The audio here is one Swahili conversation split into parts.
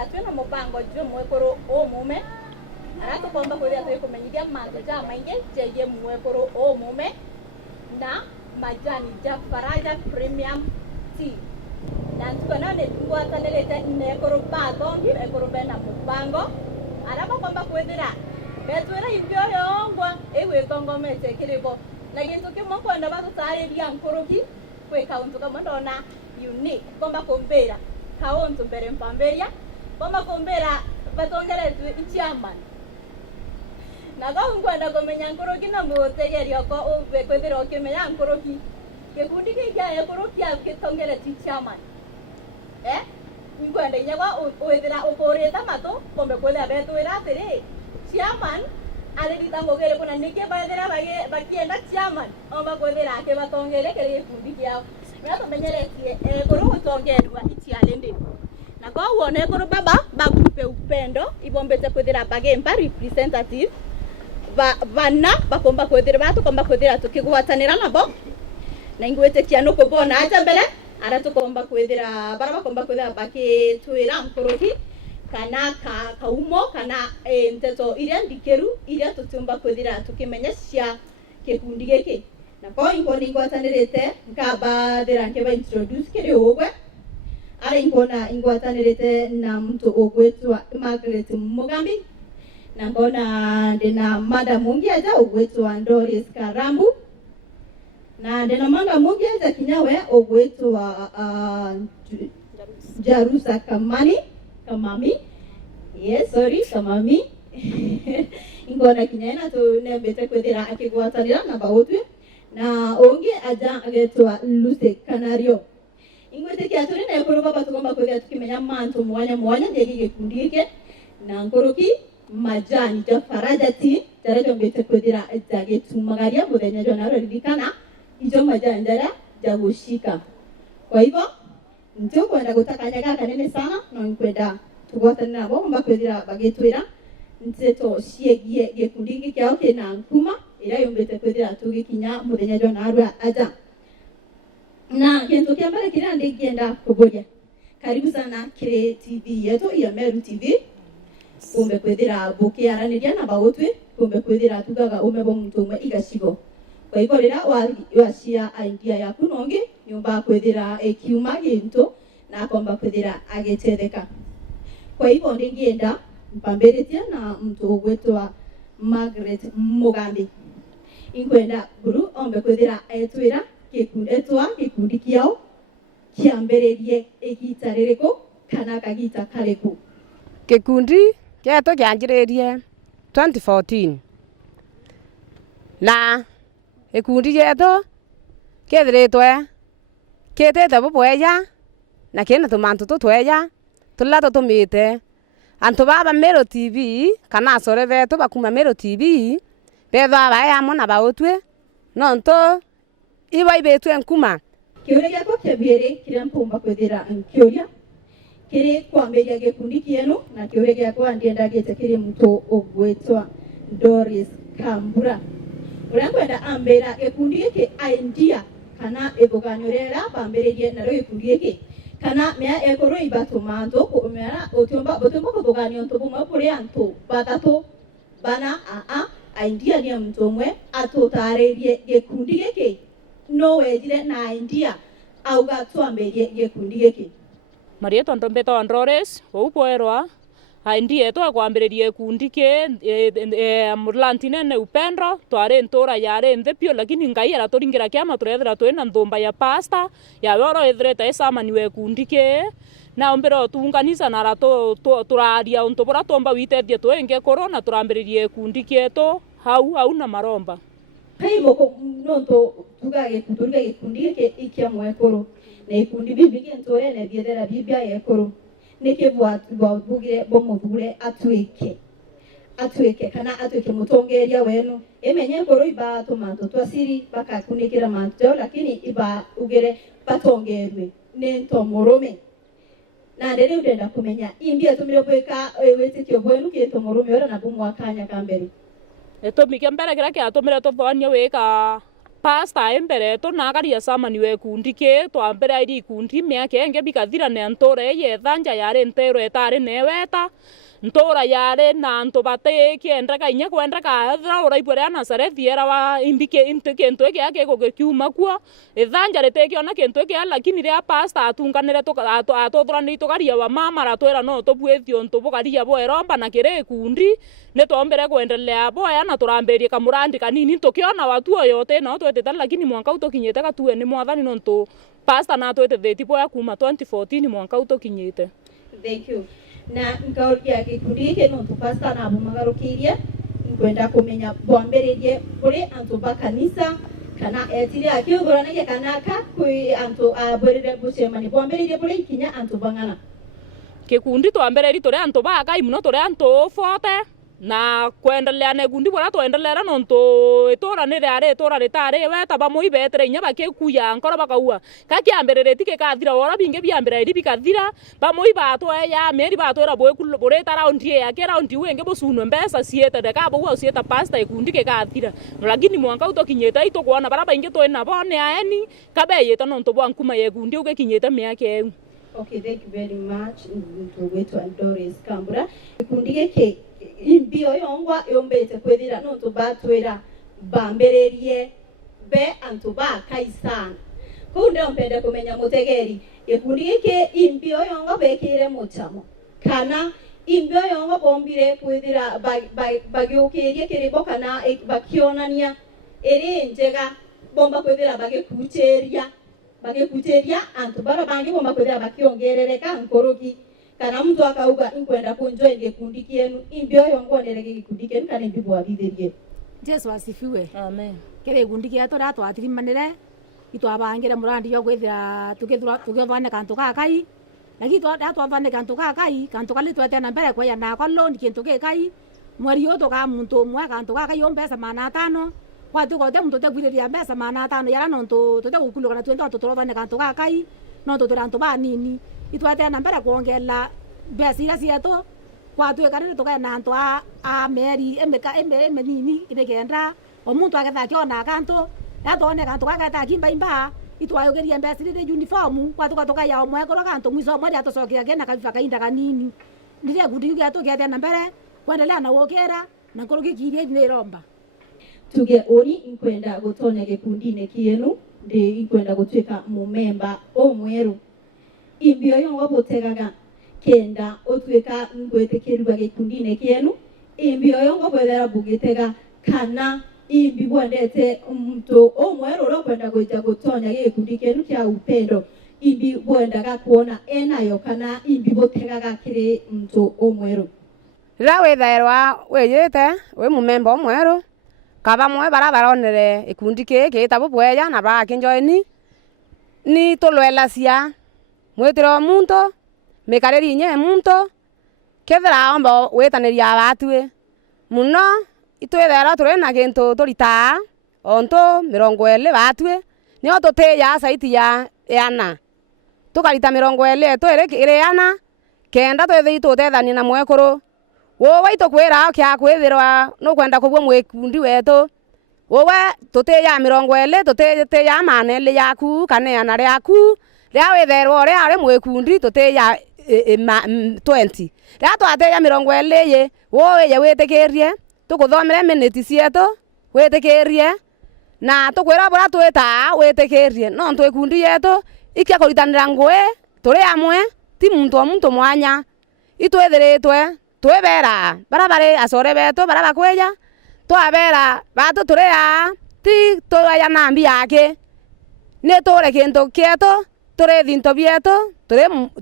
kwithira twina mupango jumwe kuru umume aratukomba kwithira twikumenyithia mantu ja maingi jegie mwekuru umume na majani ja Faraja Premium Tea. Na tukana ne ngwatanirite nekuru bathongi ekuru bena mupango araba komba kwithira betwira ibyo yongwa egwikongomete kiribo na gintu kimwe kwenda batutariria nkuruki kwe kauntu kama ndona unique komba kumbera kauntu mbere mpamberia komba kumbera batongere ichairman na ga ngwenda kumenya nkuruki na mutegeria ko ubekwithira ukimenya nkuruki gikundi gya nkuruki akitongere ichairman ngwenda nyawa uwithira ukurita matu kombe kwithira betwira atiri chairman alirita ngogere kuna nike bathira bakienda chairman omba kwithira ake batongere kiri gikundi gyao na tumenyeretie kuru gutongerwa itialende na kwa wone kuru baba bakupe upendo ibombete kwithira bagemba representative bana bakomba kwithira batu komba kwithira tukigwatanira nabo na ingwete kiano kubona aja mbere ara tukomba kwithira bara bakomba kwithira bakitwira nkuruki kana kaumo kana nteto iria ndikeru iria tutumba kwithira tukimenya cia kikundi giki na kwa ingoni ngwatanirite nkaba thira nkeba introduce kiri ogwe ara ingona ingwatanirite na mtu ogwetwa Margaret Mugambi na ngona ndina Madam Mungiaja ogwetwa Doris Karambu na ndina Manga Mungiaja kinyawe ogwetwa Jarusa Kamami yes sorry Kamami ingona kinyana to nembete kwethira akigwatanira na bautwe na onge aja agetwa Luce Canario ingwete kiaturi na ekuru baba tugomba kwethira tukimenya mantu mwanya ndege gikundike na nkuruki majani ja Faraja Tea jarajo mbete kwethira jage tumagaria muthenya jona ririkana ijo majani jara jagushika kwa hivyo ndio kwenda gutakanya kanene sana na nkwenda tugwatanira nabo mbakwethira bagitwira nteto ciegie gikundi giki kiao kina nkuma ira yombete kwethira tugikinya muthenya jona arwa aja na kintu kia mbere kira ndigienda kuboria karibu sana kire TV yetu ya Meru TV kumbe kwethira bukiaraniria na bautwe kumbe kwethira tugaga umebo muntu umwe igacigo kwa hivyo rira wacia idea yaku nongi nyumba kwethira ekiuma gintu na komba kwethira agitetheka kwa hivyo ndingienda mpambiritia na mtu ogwetwa Margaret Mugambi ingwenda guru ombe kwethira etwira gikundi kiao kiambererie igita ririko kana kagita kariku gikundi kieto kianjiririe 2014 na gikundi gieto kethiritwe kitete bubweya na kina tumantu tutweya tula tutumite antu baba Meru TV kana acore betu bakuma Meru TV betha bayamo na bautwe nonto iba ibetwe nkuma kiuria giakwa kiambire kiria mpumba kwithira nkiuria kiri kwambiria gikundi kienu na kiuria giakwa ndienda gite kiri mtu ogwetwa Doris Kambura uria kwenda ambira gikundi giki idea kana ebuganyorera bambiririe na gikundi giki kana mea ekoro ibatumanto kumera otomba kubuganio ntobumwe kuri antu batatu bana idea ni mtu umwe atutaririe gikundi giki no wejire na idea auga twambirie gikundi giki Marieto ndombeta wa Ndores upoerwa idea yetu akwambiririe gikundi ki murlantine ne upendo tware ntora yare nthepio lakini ngai ara turingira kiama turethira twina nthumba ya pasta ya woro ethirete esamani we gikundi ki na ombero tuunganisa na ra turaria untu bura tomba witethie twenge korona turambiririe gikundi kietu hau na maromba haibo nonto tugage kuturga gikundi giki ikia mwekoro na ikundi bibi gentore ne thiethera bibia yekoro nike bwatugire bomuthure atwike kana atwike mutongeria wenu emenye ngoro iba tumanto twasiri bakakunikira manto lakini iba ugere batongerwe nento murume na ndere udenda kumenya imbia tumire bweka wetikyo bwenu kito murume ora na bumwa kanya kambere eto mike mbere kira kia tumire tubania weka pasta embere to nagaria samani we kundi ke twambere iri kundi miaka enge bikathira ne ntore ye thanja yare ntero etare ne weta ntora yare na nto bate kienda ka inya kwenda ka thra uraipore ana sarethi era wa imbike inte kento eke ake ko kiuma kwa ethanja reteke ona kento eke lakini ria pasta atunganire to atothra ni to garia wa mama ratwera no to bwethio nto bogaria bo eromba na kire kundi ne tombere kwendelea boya na turamberie kamurandi kanini tukiona watu yote na twetete lakini mwaka utokinyete katue ni mwathani no nto pasta na twetete boya kuma 2014 mwaka utokinyete. Thank you. Na ngauria gikundi ke no tupasta na bumagarukirie kwenda kumenya bwambererie kuri antu bakanisa kana etire akiuguranagia kana ka kwi antu aborere bucemani bwambererie kuri ikinya antu bangana kikundi twambereri turi antu bakai muno turi antu fote na kwendelea ne gundi bora twendelera nonto itora ne rare itora ritare weta bamwe betere inya bakekuya nkoro bakaua kakiamberere tike kathira ora binge biambere iri bikathira bamwe batwe ya meri batwera boe kuloboreta round ye ya round wenge bosuno mbesa sieta de kabo wa sieta pasta ikundi ke kathira lakini mwanka utokinyeta ito kuona baraba inge to ena bone aeni kabeyeta nonto bwankuma ye gundi uge kinyeta miake. Okay, thank you very much. Wetu Doris Kambura ikundi ke imbio yongwa yombete kwethira no tubatwera bambererie be antu ba kaisana ko ndio mpende kumenya mutegeri ikundi gike imbio yongwa bekire muchamo kana imbio yongwa bombire kwethira bagiukirie kiribo kana bakionania eri njega bomba kwethira bagekucheria antu bara bangi bomba kwethira bakiongerereka nkoroki kana mtu akauga inkwenda kunjoin gikundi kienu imbio yongonere gikundi kienu kana imbibo athitherie. Jesu asifiwe. Amen. Kire gundi kia tora twatirimanire itwabangire murandi yo gwithira tukithwane kantu kakai lagi twabane kantu kakai kantu kali twetena mbere kwa na kwa loan kintu kai mweri yo toka muntu mwa kantu kakai yo mbesa mana tano kwa tuko te muntu te gwiriria mbesa mana tano yara nonto tote gukulukana twendo tutrovane kantu kakai no tutorantu ba nini itwatena mbere kuongela mbesa ira cietu kwa twekana tukena antu a meri eme nini inegenda omuntu agetha kiona kantu natone kantu gageta kimbaimba itwayogeria mbesa iri uniform kwa tukatoka ya omwe koro kantu mwiso mwari atocokia gena kabiba kainda kanini ndire gundi ya tukete na mbere kwendelea na wokera na koro gikirie ni romba tuge oni inkwenda gutonya gikundine kienu ndi inkwenda gutwika mumemba omweru imbio yongo botegaga kenda otwika ngwetekerwa gikundine kienu imbio yongo bwethera bugitega kana imbi bwendete mtu omweru rokwenda goita gutonya gikundi kienu kia upendo imbi bwendaga kuona enayo kana imbi botegaga kiri mtu omweru rira withairwa wiyite wi mumemba omweru kaba mwe barabaronere ikundi ki tabu bweya na bakinjoini ni tulwelacia mwitiro muntu mikariri nye muntu kethera omba witaniria abatue muno itwethera turi na gintu turita onto 20 batue nio tutiya saiti ya yana tukarita 20 twiri yana kenda twethi tutethania na mwekuru wowe itokwira kya kwithirwa no kwenda kubwa mwekundi wetu wowe tutiya 20 tutiya manele yaku kana yana yaku ria witherwa ria ari mwekundi tutiya 20 ria twateya 20 ye wowe ye witikirie tukuthomere minute cietu witikirie na tukwira bura twita witikirie no twikundi yetu ikia kuritanira ngwe turi amwe ti muntu mwanya itwethiritwe twibera barabare acore betu baraba kweja twabera batu turi a ti twaya nambi yake ne tore kintu kietu turi thinto bietu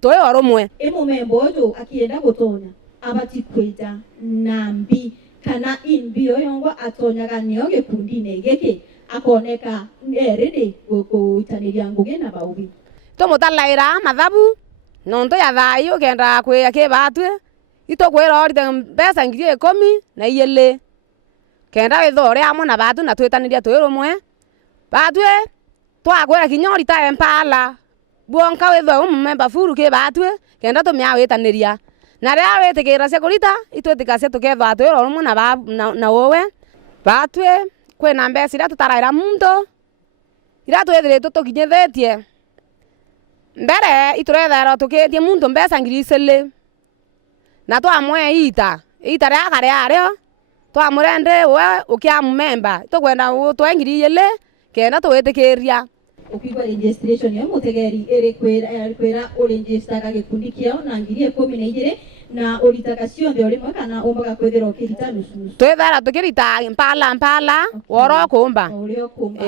turi orumwe emumembo ojo akienda gutonya abati kweja nambi kana imbio yongo atonyaga niyo gikundine giki akoneka erede guitaniria ngugi na baubi tumutalaira mathabu nonto ya thayo kenda kwiya kibatue itokwira orite mbesa 10,000 na iyele kenda withore amwe na batu na twitaniria twirumwe batue twakwira kinyori ta empala buonka witho umemba furu kibatue kenda tumia witaniria na ria witikira cia kurita itwetika cia tukethwa twirumwe na wowe batue kwina mbesa ira tutaraira muntu ira twithiritwe tukinyithetie mbere iturethera tukitie muntu mbeca 20,000 na twamwe ita ria kare ario twamurende we ukiamumemba tukwenda utwe 2,000 kenda twitikiria ukigwa registration ya mutegeri ere kwera uregistaga gikundi kiao na 12,000 na uritaka cionthe urimwe kana umbaga kwithira ukirita nusu twethera tukirita mpala woro kumba.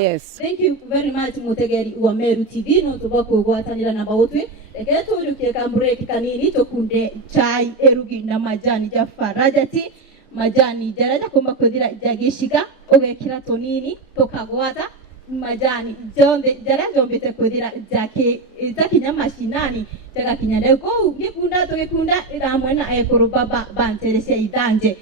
Yes, thank you very much mutegeri wa Meru TV no tubakugwatanira na bautwe reke turukie ka break kanini tukunde chai erugi na majani ja farajati majani jaraja kumba kwithira jagishika ugekira tonini tukagwata majani jonde jaraja ombete kwithira jake izakinya mashinani jaga kinyane ko gikunda iramwe na ekuru baba banteresia idanje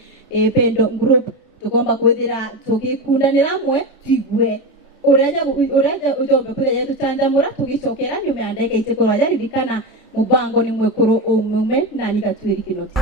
pendo group tukomba kwithira tugikundanira amwe tigwe uraja ujombe kwithira tutandamura tugicokera nyume andeke itekoro ajaririkana mubango ni mwekuru umume na nigatwiri kinoti.